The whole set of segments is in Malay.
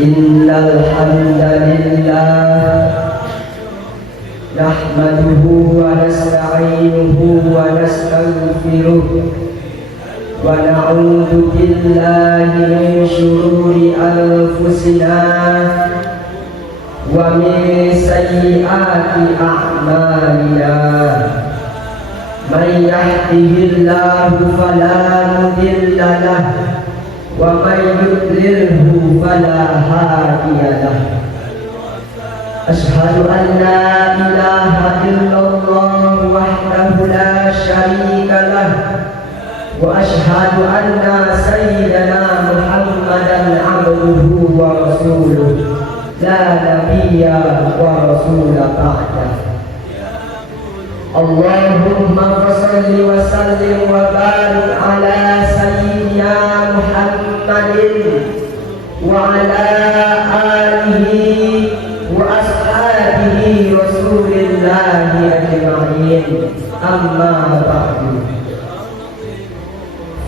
Innal hamdalillah nahmaduhu wa nasta'inuhu wa nastaghfiruh wa na'udzu billahi min shururi anfusina wa min sayyiati a'malina. Man yahdihillahu fala mudilla lahu wa man yudlilhu fala hadiya lahu. Ashhadu an la ilaha illallah wahdahu la syarika lahu wa ashhadu anna sayyidana Muhammadan abduhu wa rasuluh la nabiyya wa rasula ba'dah. Allahumma salli wa sallim wa barik ala sayyidina Muhammadin wa ala alihi wa ashabihi rasulillahi ajma'in. Amma ba'du.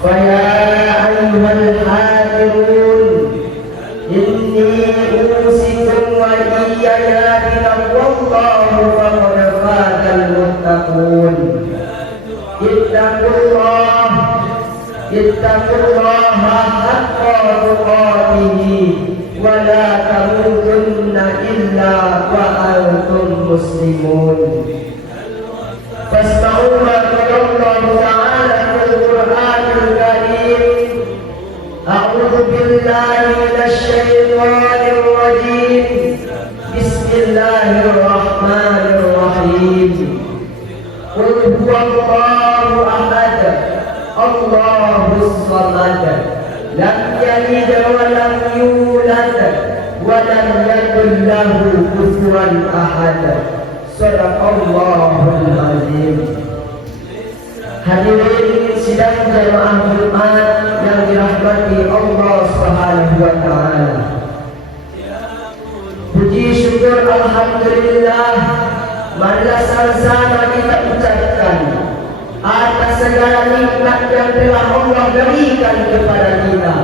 Fa ya ayyuhal hadirun, inni usikum wa iyaya bitaqwallahi faqad fazal muttaqun. Ittaqullaha haqqa tuqatih wa la tamutunna illa wa antum muslimun. Fasma'u ma qala ta'ala fil Qur'anil Karim. A'udzu billahi minasy syaithanir rajim. Bismillahirrahmanirrahim. Qul huwallahu ahad, Allahus samad, lam yalid wa lam yulad wa lam yakul lahu kufuwan ahad. Shadaqallahul azim. Hadirin sidang jamaah Jumat yang dirahmati Allah Subhanahu wa taala. Puji syukur alhamdulillah marilah sama-sama kita ucapkan atas segala nikmat yang telah Allah berikan kepada kita.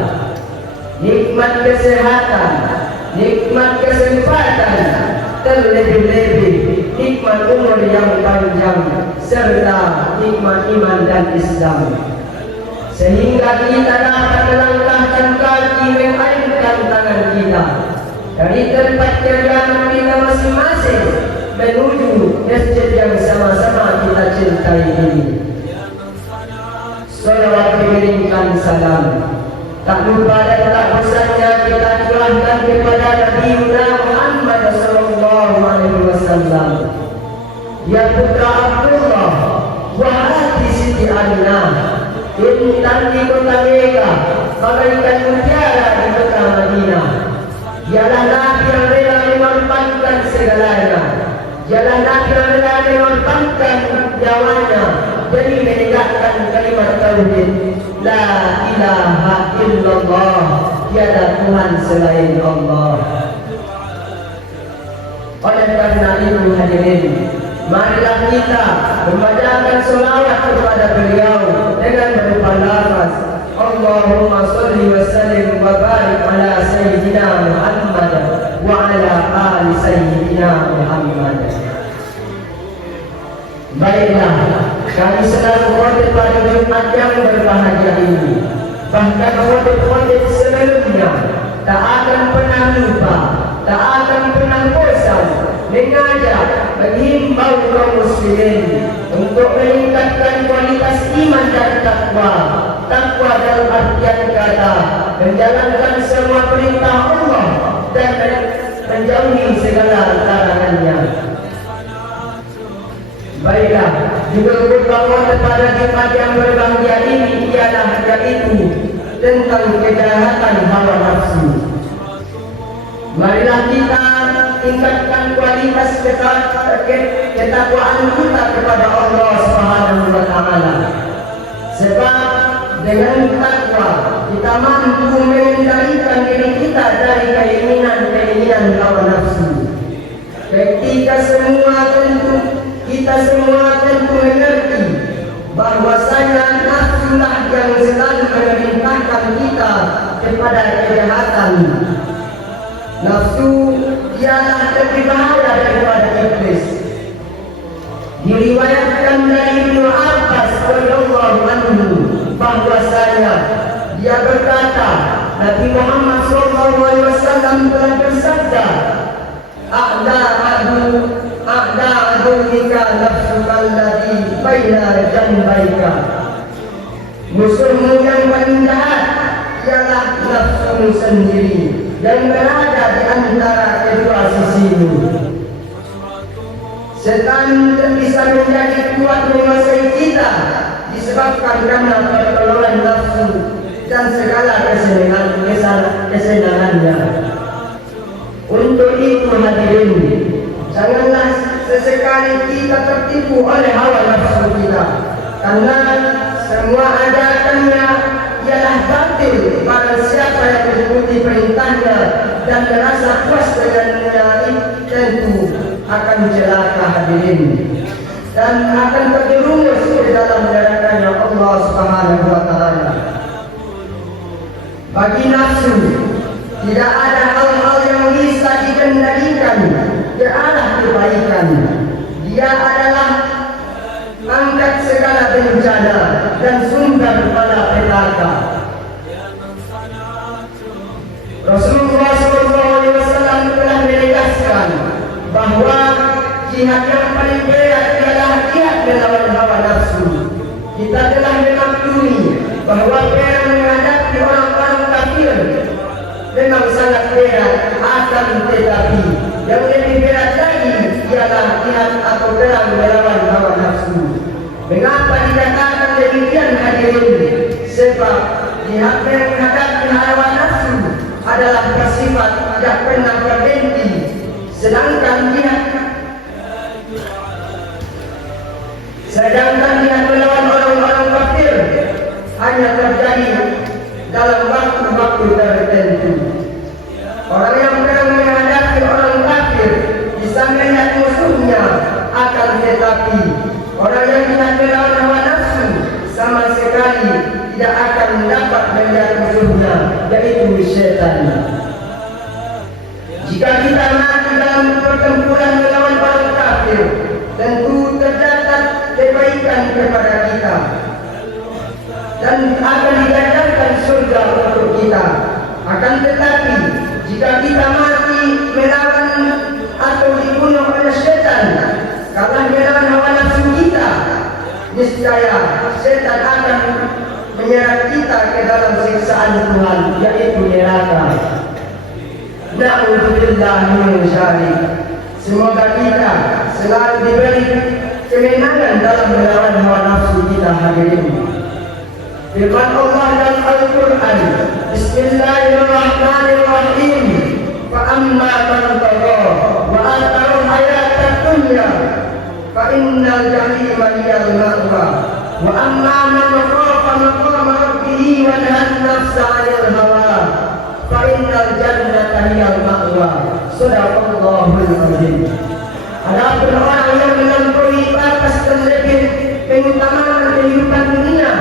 Nikmat kesehatan, nikmat kesempatan, terlebih-lebih nikmat umur yang panjang serta nikmat iman dan Islam, sehingga kita dapat melangkahkan kaki mengaitkan tangan kita dari tempat kediaman kita masing-masing menuju masjid yang sama-sama kita cintai ini. Salawat mengirimkan salam, tak lupa dan tak bosannya kita curahkan kepada Nabi Muhammad sallallahu alaihi wasallam, ya putra Abdullah wa hati Siti Aminah, intan di kota Mekah, bagaikan mutiara di kota Madinah. Ialah Nabi yang rela mengorbankan segalanya, ialah Nabi yang rela mengorbankan nyawanya demi menegakkan kalimat tauhid la ilaha illallah, tiada Tuhan selain Allah. Oleh karena itu hadirin, marilah kita membacakan selawat kepada beliau dengan berupa lafaz Allahumma salli wa sallim wa barik ala sayyidina Muhammad wa ala ali sayyidina Muhammad. Baiklah, kami sedang khotbah pada Jumat yang berbahagia ini. Bahkan khotbah sebelumnya tak akan pernah lupa, tak akan pernah bosan mengajak, menghimbau kaum muslimin untuk meningkatkan kualitas iman dan takwa. Takwa dalam artian kata menjalankan semua perintah Allah dan menjauhi segala larangannya. Baiklah, juga berbawa kepada Jumat yang berbahagia ini ialah yaitu tentang kejahatan hawa nafsu. Marilah kita tingkatkan kualitas ketakwaan kita kepada Allah Subhanahu wa taala. Sebab dengan takwa kita mampu mengendalikan diri kita dari keinginan hawa nafsu. Kita semua tentu mengerti bahwasanya nafsulah yang selalu memerintahkan kita Nafsu ialah lebih bahaya daripada iblis. Diriwayatkan dari Ibnu Abbas radhiyallahu anhu bahwasanya dia berkata, Nabi Muhammad SAW telah bersabda, A'da'adu nika nafsuka alladhi baina jambaika. Musuhmu yang paling jahat ialah nafsumu sendiri yang berada di antara kedua sisimu. Setan bisa menjadi kuat menguasai kita disebabkan karena pertolongan nafsu dan segala kesenangannya. Untuk itu hadirin, janganlah sesekali kita tertipu oleh hawa nafsu kita, karena semua ajakannya ialah batil. Barang siapa yang mengikuti perintahnya dan merasa puas dengannya, tentu akan celaka hadirin, dan akan terjerumus ke dalam nerakanya Allah Subhanahu wa taala. Bagi nafsu tidak ada hal-hal yang bisa dikendalikan ke arah kebaikan. Dia adalah angkat segala bencana dan sumber malapetaka. Rasulullah SAW telah menegaskan bahwa jihad yang paling berat adalah jihad melawan hawa nafsu. Kita telah memaklumi bahwa perang menghadapi orang-orang kafir memang sangat berat, akan tetapi yang lebih berat lagi ialah jihad atau perang melawan hawa nafsu. Mengapa dikatakan demikian hadirin? Sebab jihad menghadapi hawa nafsu adalah bersifat tidak pernah berhenti, sedangkan jihad melawan orang-orang kafir hanya terjadi dalam waktu-waktu tertentu. Orang yang perang menghadapi orang kafir bisa melihat musuhnya, akan tetapi orang yang jihad melawan hawa nafsu sama sekali tidak akan dapat melihat musuhnya, yaitu syaitan. Jika kita mati dalam pertempuran melawan orang kafir, tentu terdapat kebaikan kepada kita dan akan dijajarkan surga untuk kita. Akan tetapi jika kita mati melawan atau dibunuh oleh syaitan karena melawan hawa nafsu kita, niscaya syaitan akan menyeret kita ke dalam siksaan Tuhan, yaitu neraka. Na'udzubillah min syarri. Semoga kita selalu diberi kemenangan dalam melawan hawa nafsu kita hadirin. Firman Allah dalam Al-Quran, Bismillahirrahmanirrahim. Fa amma man tagha wa athara al-hayata dunya fa innal jahima hiyal ma'wa wa amma man khafa maqama rabbih wa nahaa an-nafsa 'anil hawa fa innal jannata hiyal ma'wa. Shadaqallahul azim. Adapun orang yang melampaui batas dan lebih mengutamakan kehidupan dunia,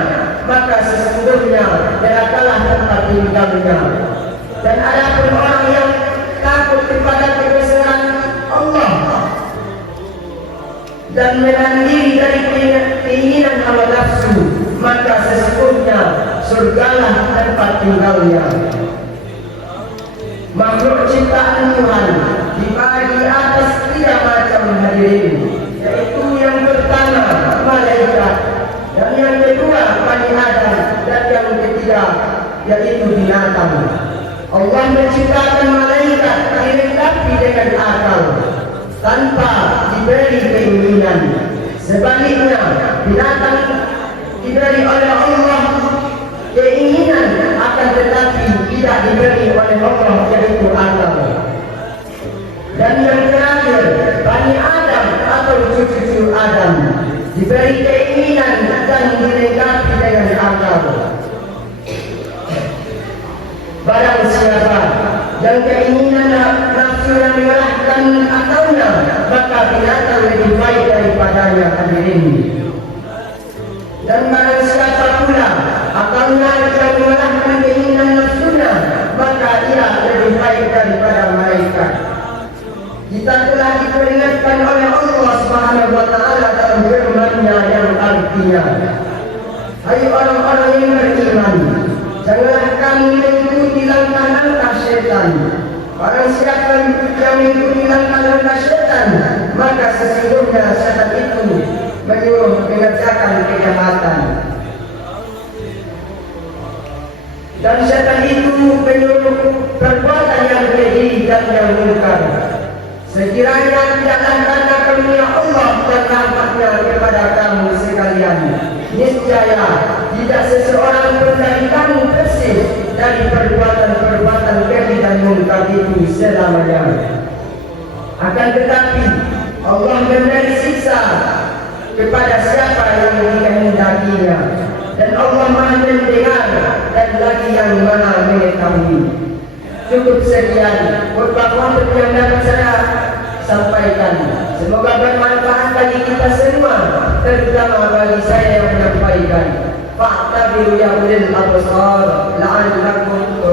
maka sesungguhnya nerakalah tempat tinggalnya. Dan adapun orang yang takut kepada kebesaran Allah dan menahan diri dari keinginan hawa nafsu, maka sesungguhnya surgalah tempat tinggalnya. Makhluk ciptaan Tuhan dibagi atas 3 macam hadirin, yaitu yang pertama malaikat, dan yang kedua Bani Adam, dan yang ketiga yaitu binatang. Allah menciptakan malaikat dilengkapi dengan akal tanpa diberi keinginan. Sebaliknya binatang diberi oleh Allah keinginan, akan tetapi tidak diberi oleh Allah, yaitu akal. Dan yang terakhir Bani Adam atau cucu-cucu Adam diberi keinginan dan dilengkapi dengan akal. Barang siapa yang keinginan nafsu yang mengalahkan akalnya, maka binatang lebih baik daripadanya hadirin. Dan barang siapa pula akalnya yang mengalahkan keinginan nafsunya, maka ia lebih baik daripada mereka. orang-orang yang beriman. Janganlah kamu mengikuti langkah-langkah syaitan. Barang siapa yang mengikuti langkah-langkah syaitan, maka sesungguhnya syaitan itu menyuruh mengerjakan kejahatan. Dan syaitan itu menyuruh perbuatan yang keji dan yang munkar. Sekiranya tidaklah karena karunia Allah dan rahmatnya kepada kamu sekalian, niscaya tidak seseorang pun dari kamu bersih dari perbuatan-perbuatan keji dan munkar itu selamanya. Akan tetapi Allah memberi siksa kepada siapa yang dikehendakinya, dan Allah Maha mendengar dan lagi yang Maha mengetahui. Cukup sekian khutbah yang dapat saya sampaikan. Semoga bermanfaat bagi kita semua, terutama bagi saya yang menyampaikan. Fa'tabiru ya ulil absar la'allakum